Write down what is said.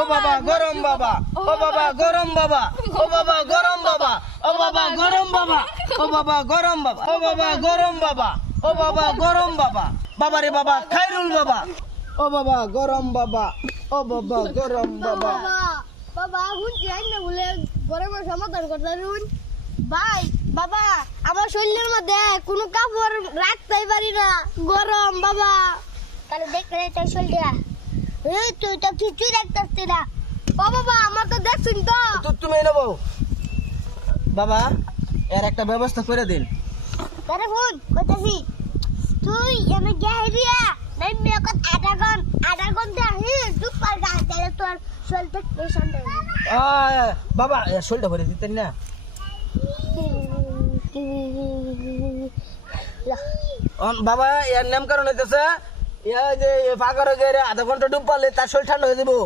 ও বাবা গরম বাবা, ও বাবা গরম বাবা, ও বাবা গরম বাবা, ও বাবা গরম বাবা, ও বাবা গরম বাবা, ও বাবা গরম বাবা, ও বাবা গরম বাবা, বাবা রে বাবা খাইরুল বাবা, ও বাবা গরম বাবা, ও বাবা গরম বাবা। বাবা হুন যাই না বলে গরমের সমাধান করতে রুন ভাই। বাবা আমার শরীরের মধ্যে কোনো কাপড় রাখতেই পারি না, গরম বাবা। তাহলে দেখতে তাই শরীরটা তুই তো কিছুই রাখতে না। ও বাবা আমার তো দেখছেন তো। তুমি নেবো বাবা, এর একটা ব্যবস্থা করে দিন। আরে ফোন কইতাছি তুই এমে গেহিয়া নাই মে কত আধা ঘন্টা হে দুপার গা তাহলে তোর শরীরটা টেনশন দেয়। বাবা শরীরটা ভরে দিতেন না। বাবা এর নাম কারণ হইতেছে যে ফাঁকার আধা ঘন্টা ডুব পারলে তার শরীর ঠান্ডা হয়ে যাবো।